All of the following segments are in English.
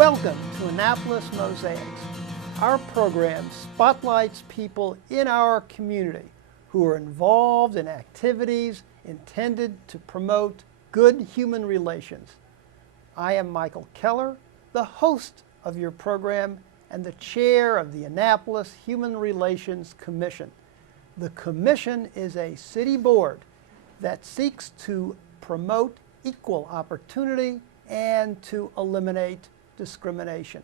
Welcome to Annapolis Mosaics. Our program spotlights people in our community who are involved in activities intended to promote good human relations. I am Michael Keller, the host of your program and the chair of the Annapolis Human Relations Commission. The commission is a city board that seeks to promote equal opportunity and to eliminate discrimination.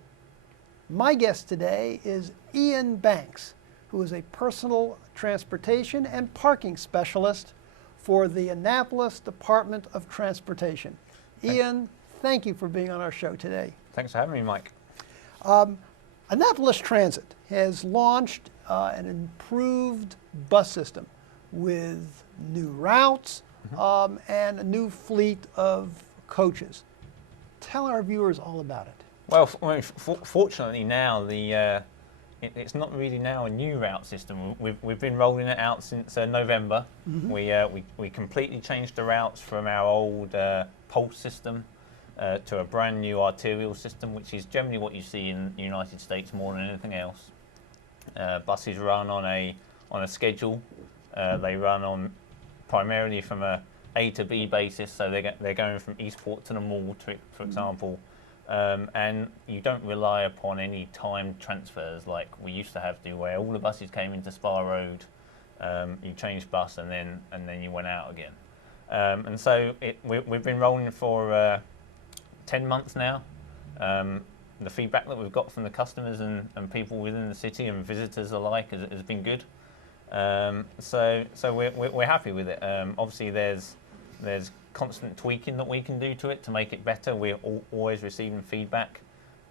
My guest today is Iain Banks, who is a personal transportation and parking specialist for the Annapolis Department of Transportation. Iain, thank you for being on our show today. Thanks for having me, Mike. Annapolis Transit has launched an improved bus system with new routes and a new fleet of coaches. Tell our viewers all about it. Well, fortunately now it's not really now a new route system. We've been rolling it out since November. We completely changed the routes from our old pulse system to a brand new arterial system, which is generally what you see in the United States more than anything else. Buses run on a schedule. They run on primarily from a to B basis, so they're going from Eastport to the mall, for example. And you don't rely upon any timed transfers like we used to have to, where all the buses came into Spa Road, you changed bus and then you went out again. And so we've been rolling for 10 months now. The feedback that we've got from the customers and people within the city and visitors alike has been good. So we're happy with it. Obviously there's constant tweaking that we can do to it to make it better. We're always receiving feedback,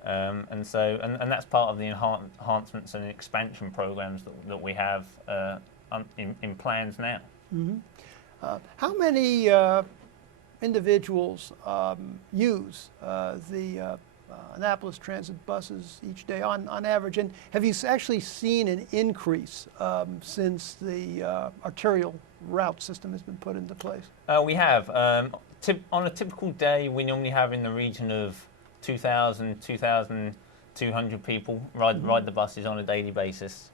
and that's part of the enhancements and expansion programs that we have in plans now. How many individuals use the Annapolis Transit buses each day on average, and have you actually seen an increase since the arterial route system has been put into place? We have. On a typical day, we normally have in the region of 2,000, 2,200 people ride the buses on a daily basis,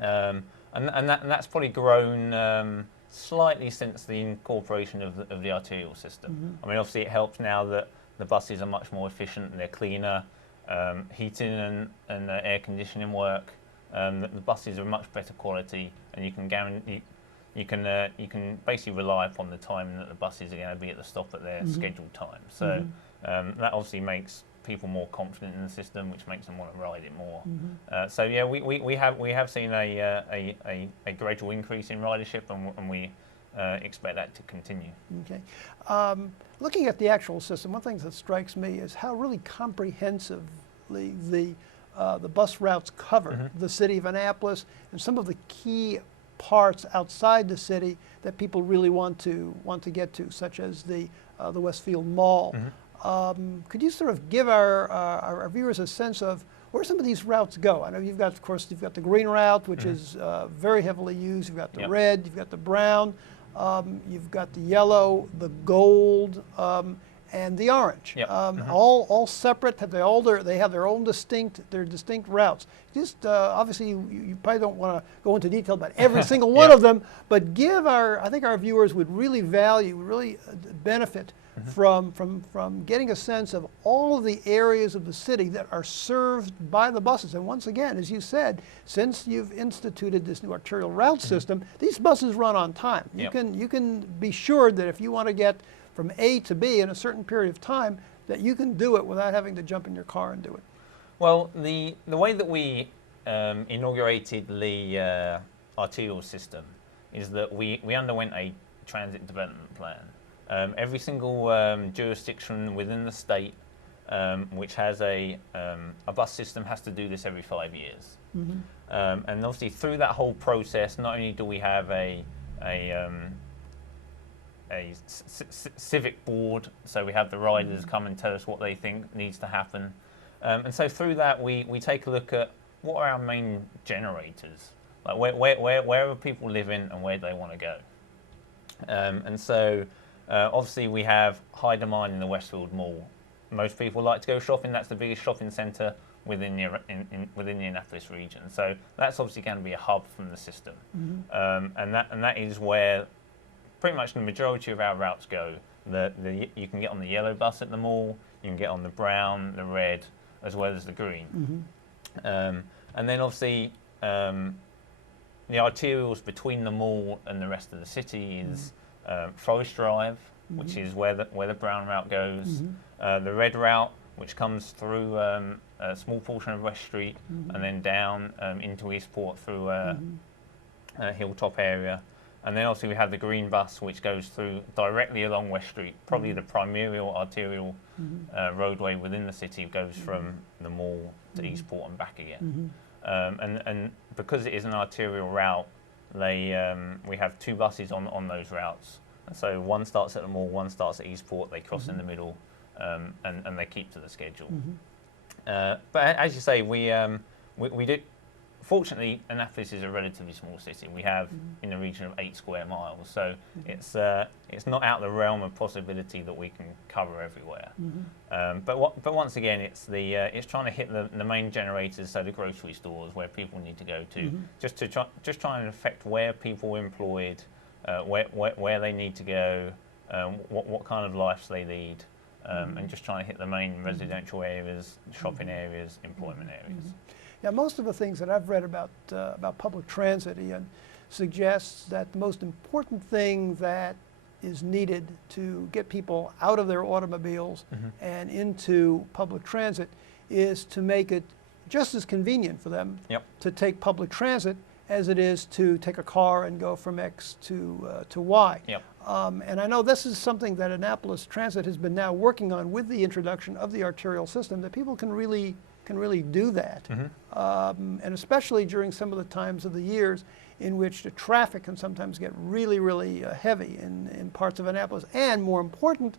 and that's probably grown slightly since the incorporation of the arterial system. I mean, obviously it helps now that the buses are much more efficient and they're cleaner. Heating and air conditioning work. The buses are much better quality, and you can guarantee. You can basically rely upon the time that the buses are going to be at the stop at their scheduled time. So that obviously makes people more confident in the system, which makes them want to ride it more. So yeah, we have seen a gradual increase in ridership, and we expect that to continue. Okay. Looking at the actual system, one thing that strikes me is how really comprehensively the bus routes cover the city of Annapolis and some of the key parts outside the city that people really want to get to, such as the Westfield Mall. Could you sort of give our viewers a sense of where some of these routes go? I know you've got the green route, which is very heavily used. You've got the red, you've got the brown, you've got the yellow, the gold, and the orange. All separate. They have their own distinct routes. Just obviously you probably don't want to go into detail about every single one of them, but I think our viewers would really benefit from getting a sense of all of the areas of the city that are served by the buses. And once again, as you said, since you've instituted this new arterial route system, these buses run on time. You can be sure that if you want to get from A to B in a certain period of time, that you can do it without having to jump in your car and do it. Well, the way that we inaugurated the arterial system is that we underwent a transit development plan. Every single jurisdiction within the state which has a bus system has to do this every 5 years. And obviously through that whole process, not only do we have a civic board, so we have the riders come and tell us what they think needs to happen, and so through that we take a look at what are our main generators, like where are people living and where do they want to go, and so obviously we have high demand in the Westfield Mall most people like to go shopping. That's the biggest shopping centre within within the Annapolis region. So that's obviously going to be a hub from the system, and that is where pretty much the majority of our routes go. You can get on the yellow bus at the mall, you can get on the brown, the red, as well as the green. And then obviously the arterials between the mall and the rest of the city is Forest Drive, which is where the brown route goes, the red route, which comes through a small portion of West Street and then down into Eastport through a Hilltop area. And then obviously we have the green bus, which goes through directly along West Street. Probably the primary arterial roadway within the city goes from the mall to Eastport and back again. And because it is an arterial route, we have two buses on those routes. And so one starts at the mall, one starts at Eastport. They cross in the middle, and they keep to the schedule. But as you say, we do. Fortunately, Annapolis is a relatively small city. We have in the region of 8 square miles, so it's not out of the realm of possibility that we can cover everywhere. But once again, it's trying to hit the main generators, so the grocery stores where people need to go to, just trying to affect where people are employed, where they need to go, what kind of lives they lead, and just trying to hit the main residential areas, shopping areas, employment areas. Yeah, most of the things that I've read about public transit, Iain, suggests that the most important thing that is needed to get people out of their automobiles and into public transit is to make it just as convenient for them to take public transit as it is to take a car and go from X to Y. And I know this is something that Annapolis Transit has been now working on with the introduction of the arterial system, that people can really do that, and especially during some of the times of the years in which the traffic can sometimes get really heavy in parts of Annapolis, and more important,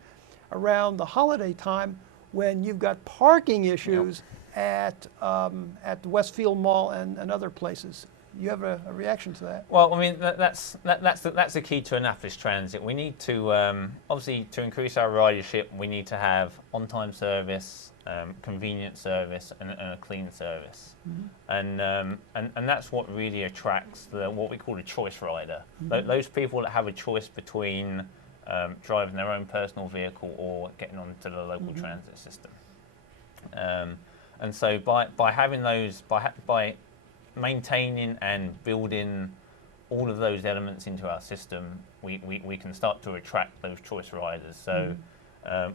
around the holiday time when you've got parking issues at the Westfield Mall and other places. You have a reaction to that? Well, I mean, that's the key to Annapolis Transit. We need to obviously, to increase our ridership, we need to have on-time service, convenient service, and a clean service, and that's what really attracts what we call a choice rider. Those people that have a choice between driving their own personal vehicle or getting onto the local transit system. And so by having those, by maintaining and building all of those elements into our system, we can start to attract those choice riders. So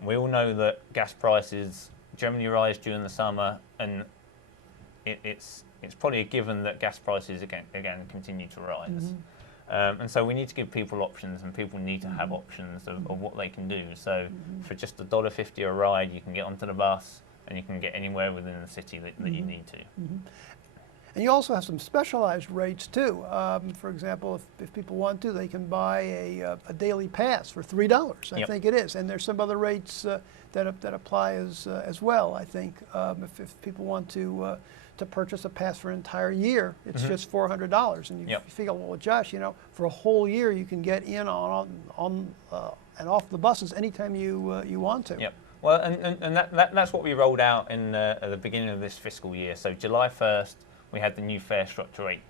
we all know that gas prices generally rise during the summer, and it's probably a given that gas prices again continue to rise. And so we need to give people options, and people need to have options of what they can do. So for just $1.50 a ride, you can get onto the bus and you can get anywhere within the city that you need to. And you also have some specialized rates too. For example, if people want to, they can buy a daily pass for $3, I think it is. And there's some other rates that apply as well, I think. If people want to purchase a pass for an entire year, it's just $400. And you figure, well, Josh, for a whole year you can get in on and off the buses anytime you want to. Well, and that's what we rolled out in at the beginning of this fiscal year. So July 1st, we had the new fare structure rate.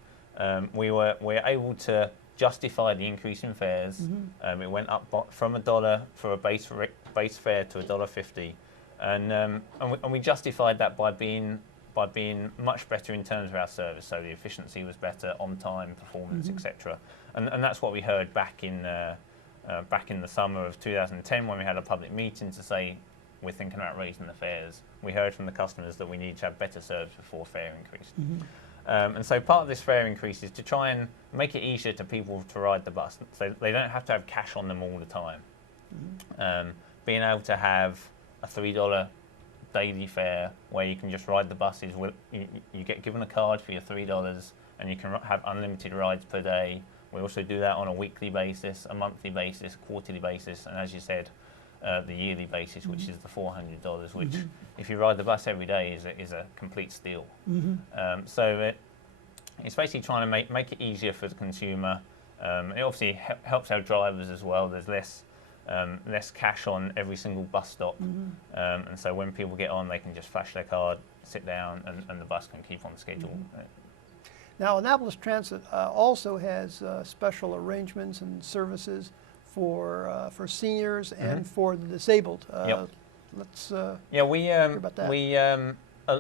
We were able to justify the increase in fares. It went up from $1 for a base fare to $1.50, and we justified that by being much better in terms of our service. So the efficiency was better, on time, performance, etc. And that's what we heard back in the summer of 2010 when we had a public meeting to say we're thinking about raising the fares. We heard from the customers that we need to have better service before fare increase. And so part of this fare increase is to try and make it easier to people to ride the bus, so they don't have to have cash on them all the time. Being able to have a $3 daily fare where you can just ride the buses, you get given a card for your $3 and you can have unlimited rides per day. We also do that on a weekly basis, a monthly basis, quarterly basis, and as you said, the yearly basis, which is the $400, which if you ride the bus every day is a complete steal. So it's basically trying to make it easier for the consumer. It obviously helps our drivers as well. There's less cash on every single bus stop. And so when people get on, they can just flash their card, sit down, and the bus can keep on schedule. Now, Annapolis Transit also has special arrangements and services for seniors and for the disabled. Let's yeah, we hear about that.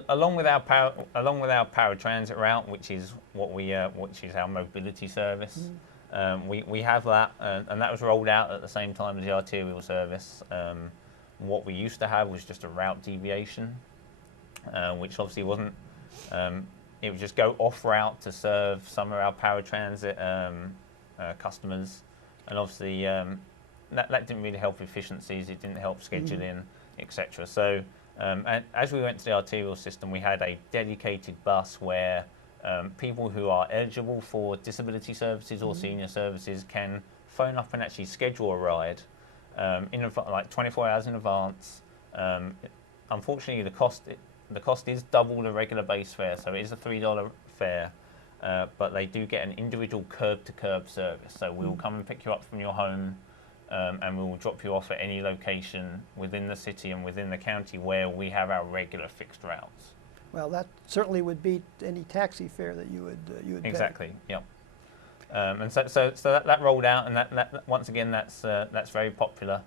along with our paratransit route, which is which is our mobility service. We have that, and that was rolled out at the same time as the arterial service. What we used to have was just a route deviation, which obviously wasn't. It would just go off route to serve some of our paratransit customers, and obviously that didn't really help efficiencies. It didn't help scheduling, etc. So and as we went to the arterial system, we had a dedicated bus where people who are eligible for disability services or senior services can phone up and actually schedule a ride like 24 hours in advance. Unfortunately, the cost is double the regular base fare, so it is a $3 fare, but they do get an individual curb-to-curb service. So we will come and pick you up from your home, and we will drop you off at any location within the city and within the county where we have our regular fixed routes. Well, that certainly would beat any taxi fare that you would pay. Exactly. Yep. And so that rolled out, and that once again that's very popular.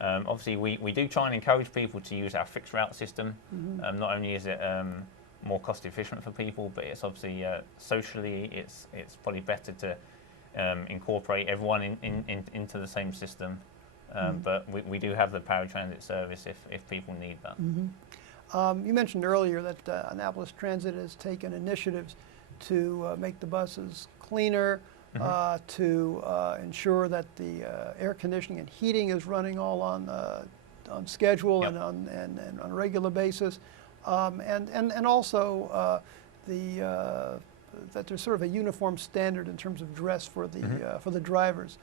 Obviously, we do try and encourage people to use our fixed route system. Not only is it more cost efficient for people, but it's obviously socially it's probably better to incorporate everyone into the same system. But we do have the paratransit service if people need that. You mentioned earlier that Annapolis Transit has taken initiatives to make the buses cleaner, to ensure that the air conditioning and heating is running all on schedule and on a regular basis, and also that there's sort of a uniform standard in terms of dress for the drivers.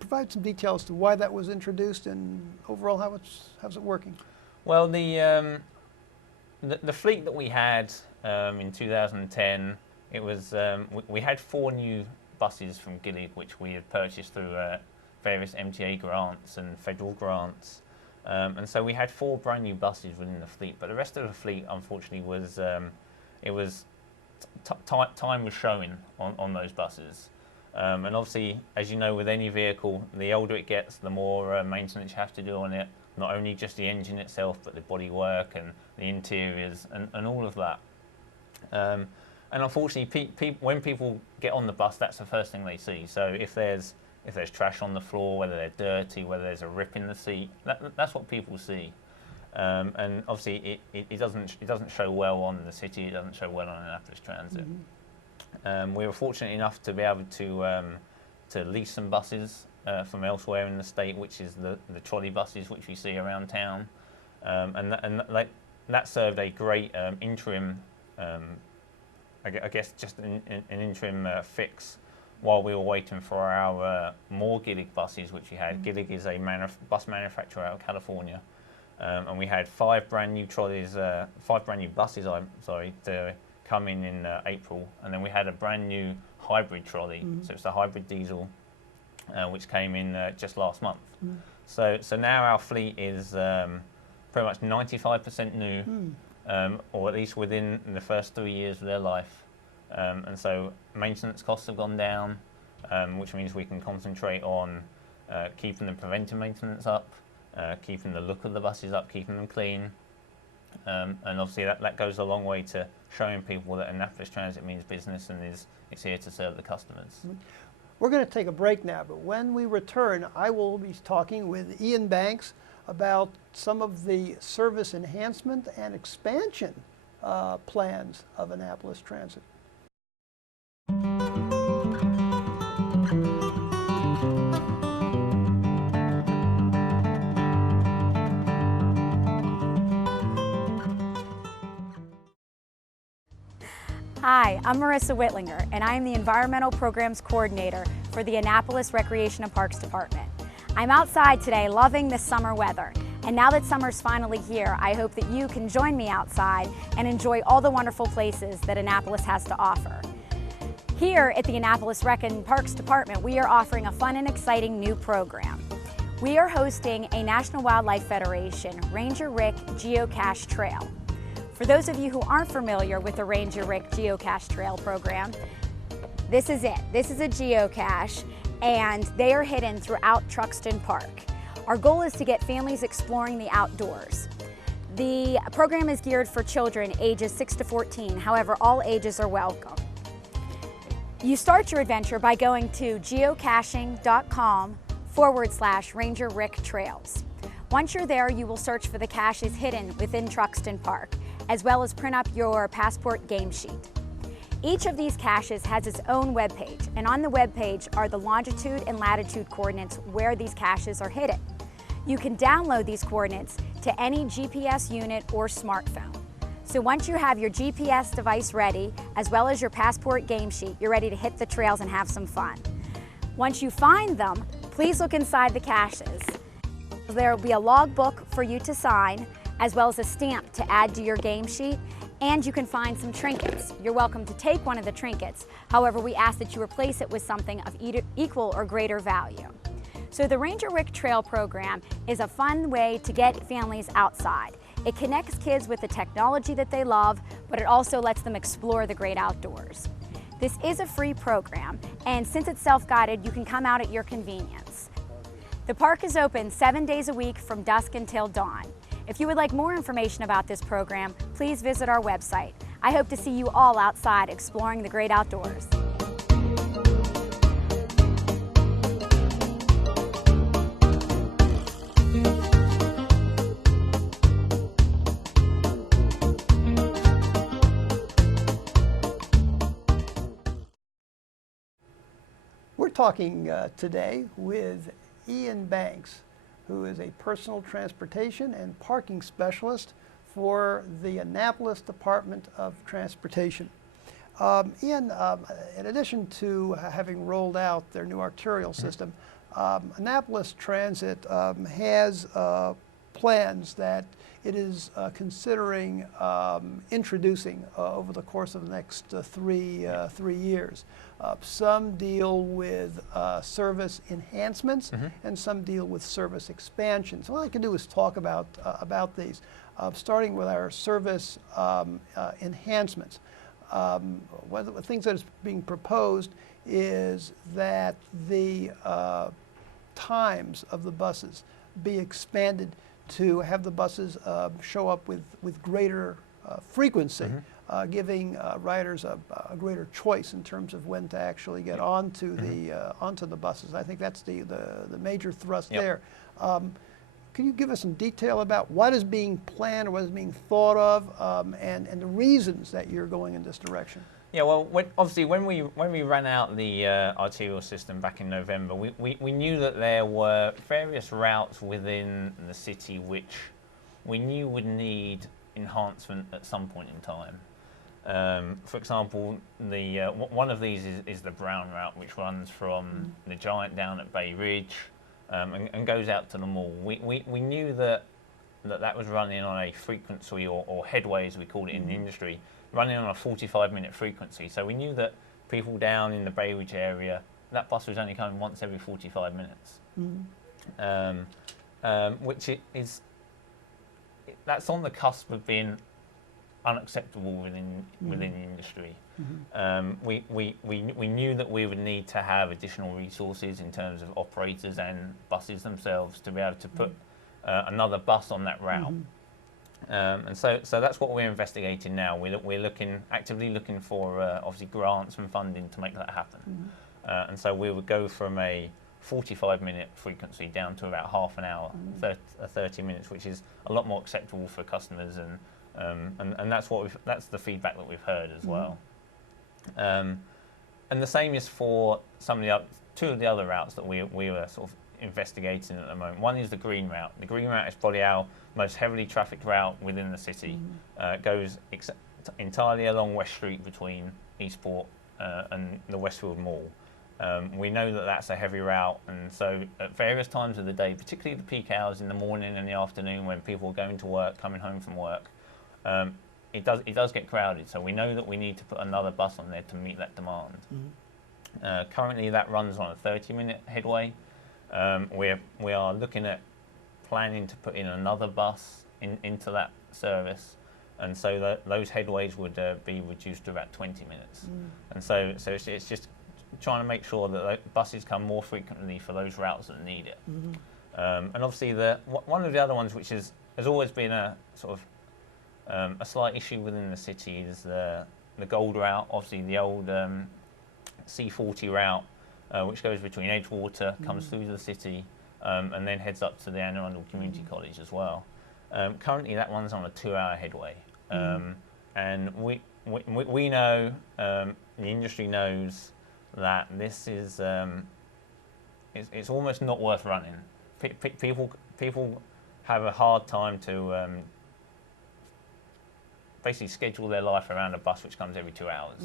Provide some details to why that was introduced and overall how's it working. Well, the fleet that we had in 2010, it was we had 4 new buses from Gillig, which we had purchased through various MTA grants and federal grants, and so we had 4 brand new buses within the fleet. But the rest of the fleet, unfortunately, was time was showing on those buses. And obviously, as you know, with any vehicle, the older it gets, the more maintenance you have to do on it. Not only just the engine itself, but the bodywork and the interiors and all of that. And unfortunately, when people get on the bus, that's the first thing they see. So if there's trash on the floor, whether they're dirty, whether there's a rip in the seat, that's what people see. And obviously, it doesn't show well on the city. It doesn't show well on Annapolis Transit. We were fortunate enough to be able to lease some buses from elsewhere in the state, which is the trolley buses which we see around town, and that served a great interim, I guess just an interim fix while we were waiting for our more Gillig buses, which we had. Gillig is a bus manufacturer out of California, and we had 5 brand new buses, to come in April, and then we had a brand new hybrid trolley, so it's a hybrid diesel, which came in just last month. So now our fleet is pretty much 95% new, or at least within the first 3 years of their life, and so maintenance costs have gone down, which means we can concentrate on keeping the preventive maintenance up, keeping the look of the buses up, keeping them clean. And obviously that goes a long way to showing people that Annapolis Transit means business and it's here to serve the customers. We're going to take a break now, but when we return, I will be talking with Iain Banks about some of the service enhancement and expansion plans of Annapolis Transit. Hi, I'm Marissa Whitlinger, and I am the Environmental Programs Coordinator for the Annapolis Recreation and Parks Department. I'm outside today loving the summer weather, and now that summer's finally here, I hope that you can join me outside and enjoy all the wonderful places that Annapolis has to offer. Here at the Annapolis Rec and Parks Department, we are offering a fun and exciting new program. We are hosting a National Wildlife Federation Ranger Rick Geocache Trail. For those of you who aren't familiar with the Ranger Rick Geocache Trail program, this is it. This is a geocache, and they are hidden throughout Truxtun Park. Our goal is to get families exploring the outdoors. The program is geared for children ages 6 to 14, however, all ages are welcome. You start your adventure by going to geocaching.com/Ranger Rick Trails. Once you're there, you will search for the caches hidden within Truxtun Park, as well as print up your passport game sheet. Each of these caches has its own webpage, and on the webpage are the longitude and latitude coordinates where these caches are hidden. You can download these coordinates to any GPS unit or smartphone. So once you have your GPS device ready, as well as your passport game sheet, you're ready to hit the trails and have some fun. Once you find them, please look inside the caches. There will be a logbook for you to sign, as well as a stamp to add to your game sheet, and you can find some trinkets. You're welcome to take one of the trinkets. However, we ask that you replace it with something of equal or greater value. So the Ranger Rick Trail program is a fun way to get families outside. It connects kids with the technology that they love, but it also lets them explore the great outdoors. This is a free program, and since it's self-guided, you can come out at your convenience. The park is open 7 days a week from dusk until dawn. If you would like more information about this program, please visit our website. I hope to see you all outside exploring the great outdoors. We're talking today with Iain Banks, who is a personal transportation and parking specialist for the Annapolis Department of Transportation. Iain, in addition to having rolled out their new arterial system, Annapolis Transit has plans that it is considering introducing over the course of the next 3 years. Some deal with service enhancements, and some deal with service expansion. So what I can do is talk about these, starting with our service enhancements. One of the things that is being proposed is that the times of the buses be expanded to have the buses show up with greater frequency, giving riders a greater choice in terms of when to actually get onto the buses. I think that's the major thrust there. Can you give us some detail about what is being planned or what is being thought of, and the reasons that you're going in this direction? Yeah, well, obviously when we ran out the arterial system back in November, we knew that there were various routes within the city which we knew would need enhancement at some point in time. For example, one of these is the Brown route, which runs from the Giant down at Bay Ridge and goes out to the mall. We knew that was running on a frequency or headway, as we call it in the industry, running on a 45-minute frequency. So we knew that people down in the Bay Ridge area, that bus was only coming once every 45 minutes, which that's on the cusp of being unacceptable within the industry. We knew that we would need to have additional resources in terms of operators and buses themselves to be able to put another bus on that route. And so that's what we're investigating now. We're actively looking for obviously grants and funding to make that happen. And so we would go from a 45-minute frequency down to about half an hour, 30 minutes, which is a lot more acceptable for customers, and that's the feedback that we've heard as well. And the same is for two of the other routes that we were sort of investigating at the moment. One is the Green route. The Green route is probably our most heavily trafficked route within the city. It goes entirely along West Street between Eastport and the Westfield Mall. We know that that's a heavy route, and so at various times of the day, particularly the peak hours in the morning and the afternoon when people are going to work, coming home from work, it does get crowded. So we know that we need to put another bus on there to meet that demand. Currently, that runs on a 30-minute headway. We are looking at planning to put in another bus into that service, and so those headways would be reduced to about 20 minutes. And so it's just trying to make sure that buses come more frequently for those routes that need it. And obviously, one of the other ones which has always been a sort of a slight issue within the city is the Gold route, obviously the old C40 route, which goes between Edgewater, comes through the city, and then heads up to the Anne Arundel Community College as well. Currently, that one's on a 2-hour headway, and we know, the industry knows that this is it's almost not worth running. People have a hard time to basically schedule their life around a bus which comes every 2 hours.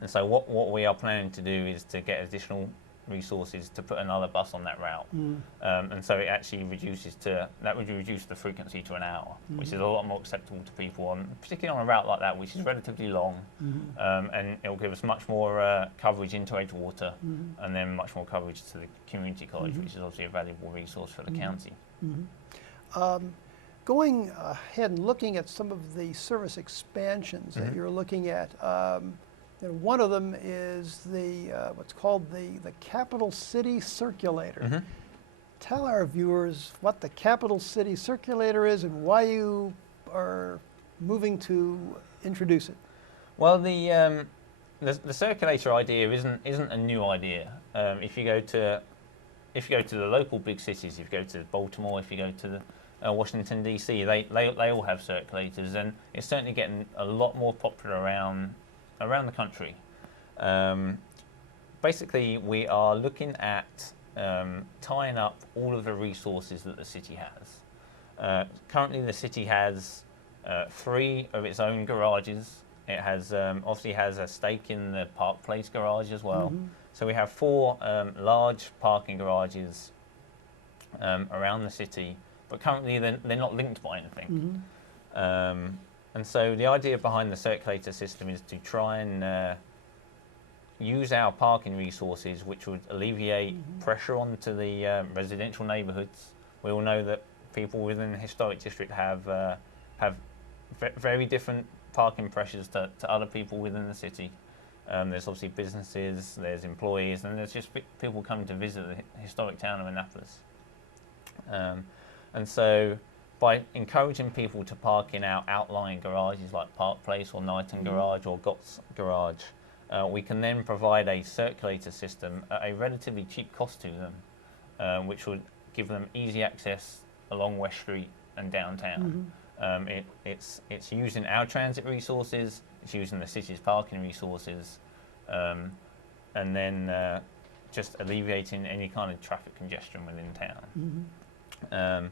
And so what we are planning to do is to get additional resources to put another bus on that route. And so it actually would reduce the frequency to an hour, which is a lot more acceptable to people, particularly on a route like that, which is relatively long. And it will give us much more coverage into Edgewater, and then much more coverage to the community college, which is obviously a valuable resource for the county. Going ahead and looking at some of the service expansions that you're looking at, one of them is what's called the Capital City Circulator. Tell our viewers what the Capital City Circulator is and why you are moving to introduce it. Well, the circulator idea isn't a new idea. If you go to the local big cities, if you go to Baltimore, if you go to Washington DC, they all have circulators, and it's certainly getting a lot more popular around the country. Basically, we are looking at tying up all of the resources that the city has. Currently, the city has 3 of its own garages. It has obviously has a stake in the Park Place garage as well. So we have 4 large parking garages around the city, but currently they're not linked by anything. And so the idea behind the circulator system is to try and use our parking resources, which would alleviate pressure onto the residential neighbourhoods. We all know that people within the historic district have very different parking pressures to other people within the city. There's obviously businesses, there's employees, and there's just people coming to visit the historic town of Annapolis. And so by encouraging people to park in our outlying garages like Park Place or Knighton Garage or Gott's Garage, we can then provide a circulator system at a relatively cheap cost to them, which would give them easy access along West Street and downtown. It's using our transit resources, it's using the city's parking resources, and then just alleviating any kind of traffic congestion within town.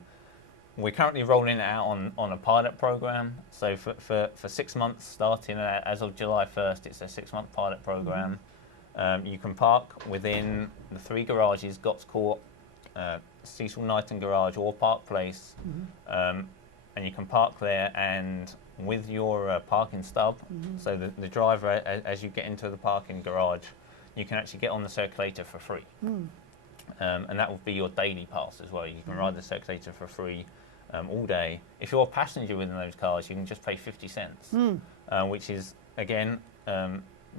We're currently rolling it out on a pilot program. So for 6 months, starting as of July 1st, it's a 6-month pilot program. You can park within the 3 garages, Gott's Court, Cecil Knighton Garage or Park Place. And you can park there, and with your parking stub, so the driver, as you get into the parking garage, you can actually get on the circulator for free. And that will be your daily pass as well. You can ride the circulator for free all day. If you're a passenger within those cars, you can just pay 50 cents, which is, again,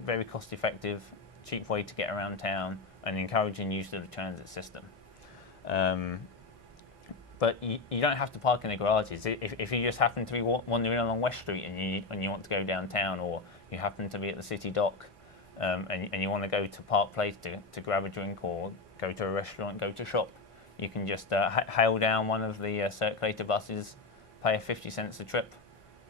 very cost effective, cheap way to get around town and encouraging use of the transit system. But you don't have to park in the garages. If you just happen to be wandering along West Street and you want to go downtown, or you happen to be at the city dock and you want to go to Park Place to grab a drink or go to a restaurant, go to shop, you can just hail down one of the circulator buses, pay 50 cents a trip,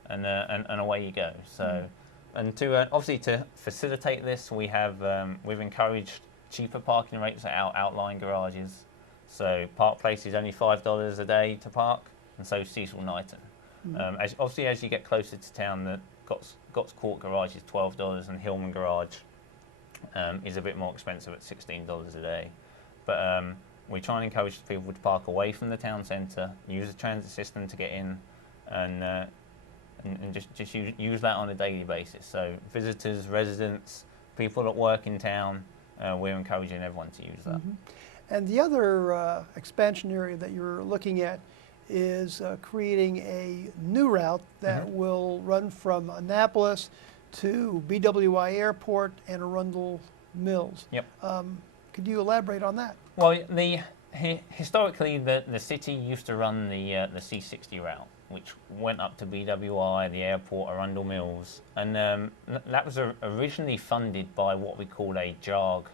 and away you go. So, and to obviously to facilitate this, we've encouraged cheaper parking rates at our outlying garages. So Park Place is only $5 a day to park, and so Cecil Knighton. Obviously, as you get closer to town, the Gott's Court Garage is $12, and Hillman Garage is a bit more expensive at $16 a day. But we try and encourage people to park away from the town centre, use the transit system to get in, and and just use that on a daily basis. So visitors, residents, people that work in town, we're encouraging everyone to use that. And the other expansion area that you're looking at is creating a new route that will run from Annapolis to BWI Airport and Arundel Mills. Yep. Could you elaborate on that? Well, historically, the city used to run the C60 route, which went up to BWI, the airport, Arundel Mills, and that was originally funded by what we call a JARG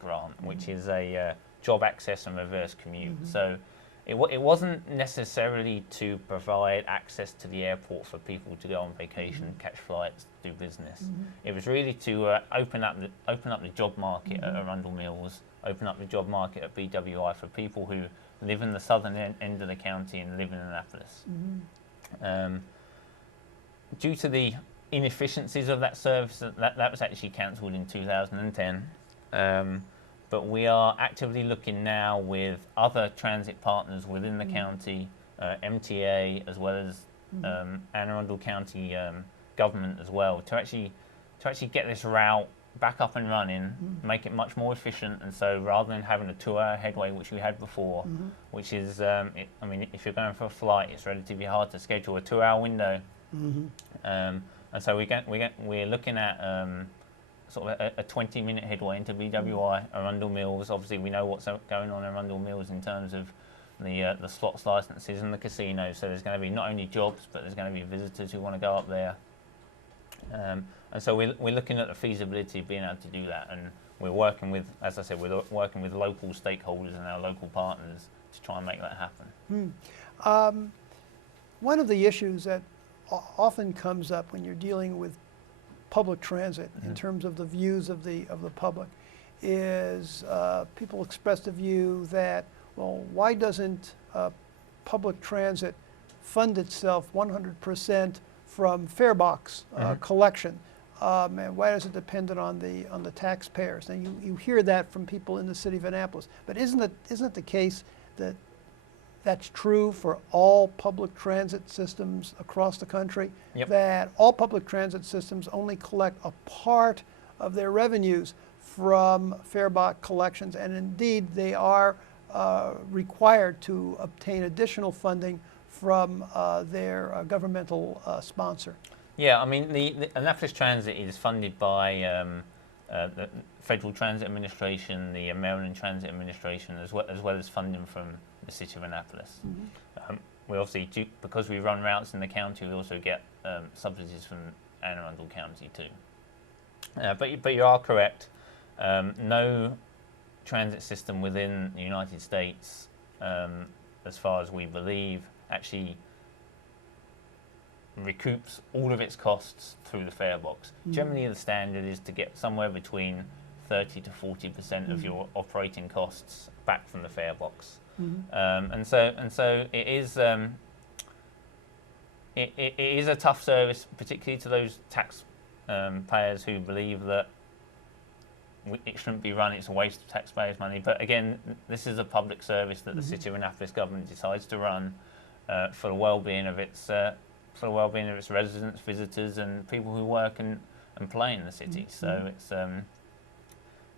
grant, which is a job access and reverse commute. So it wasn't necessarily to provide access to the airport for people to go on vacation, catch flights, do business. It was really to open up the job market at Arundel Mills, open up the job market at BWI for people who live in the southern end of the county and live in Annapolis. Due to the inefficiencies of that service, that was actually cancelled in 2010. But we are actively looking now with other transit partners within the county, MTA, as well as Anne Arundel County government as well, to actually get this route back up and running, make it much more efficient. And so rather than having a 2-hour headway, which we had before, which is, I mean, if you're going for a flight, it's relatively hard to schedule a 2-hour window. And so we're looking at sort of a 20-minute headway into BWI, Arundel Mills. Obviously, we know what's going on in Arundel Mills in terms of the slots licenses and the casinos. So there's going to be not only jobs, but there's going to be visitors who want to go up there. And so we're looking at the feasibility of being able to do that, and we're working with, as I said, we're working with local stakeholders and our local partners to try and make that happen. One of the issues that often comes up when you're dealing with public transit in terms of the views of the public is people express the view that, well, why doesn't public transit fund itself 100% from fare box collection? And why is it dependent on the taxpayers? And you hear that from people in the city of Annapolis. But isn't it the case that that's true for all public transit systems across the country? Yep. That all public transit systems only collect a part of their revenues from fare box collections, and indeed they are required to obtain additional funding from their governmental sponsor. Yeah, I mean, the Annapolis Transit is funded by the Federal Transit Administration, the Maryland Transit Administration, as well as funding from the City of Annapolis. We obviously, because we run routes in the county, we also get subsidies from Anne Arundel County too. But you are correct. No transit system within the United States, as far as we believe, actually recoups all of its costs through the fare box. Generally, the standard is to get somewhere between 30 to 40% of your operating costs back from the fare box. And so it is it is a tough service, particularly to those taxpayers who believe that it shouldn't be run. It's a waste of taxpayers' money. But again, this is a public service that the City of Annapolis government decides to run for the well-being of its residents, visitors, and people who work and play in the city. So it's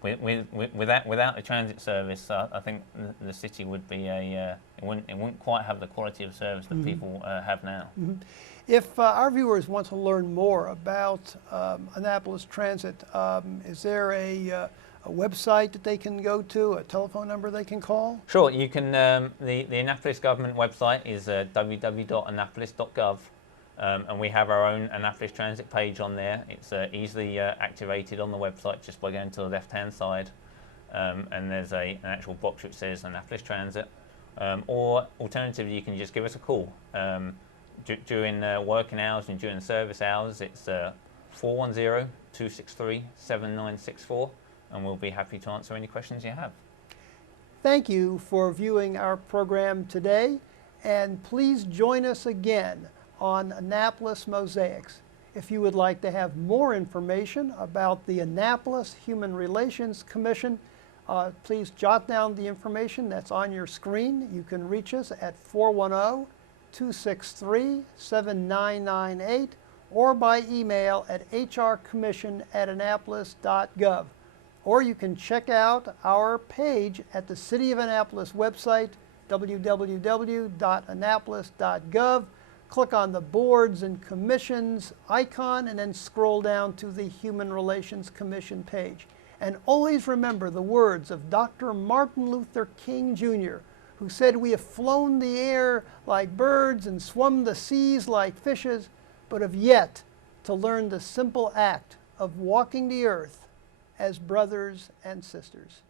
without the transit service, I think the city would be it wouldn't quite have the quality of service that people have now. If our viewers want to learn more about Annapolis Transit, is there a website that they can go to, a telephone number they can call? Sure, you can. The Annapolis government website is www.annapolis.gov. And we have our own Annapolis Transit page on there. It's easily activated on the website just by going to the left-hand side. And there's an actual box which says Annapolis Transit. Or alternatively, you can just give us a call. During working hours and during service hours, it's 410-263-7964. And we'll be happy to answer any questions you have. Thank you for viewing our program today. And please join us again on Annapolis Mosaics. If you would like to have more information about the Annapolis Human Relations Commission, please jot down the information that's on your screen. You can reach us at 263-7998 or by email at hrcommission@annapolis.gov. Or you can check out our page at the City of Annapolis website, www.annapolis.gov. Click on the Boards and Commissions icon and then scroll down to the Human Relations Commission page. And always remember the words of Dr. Martin Luther King Jr., who said, "We have flown the air like birds and swum the seas like fishes, but have yet to learn the simple act of walking the earth as brothers and sisters."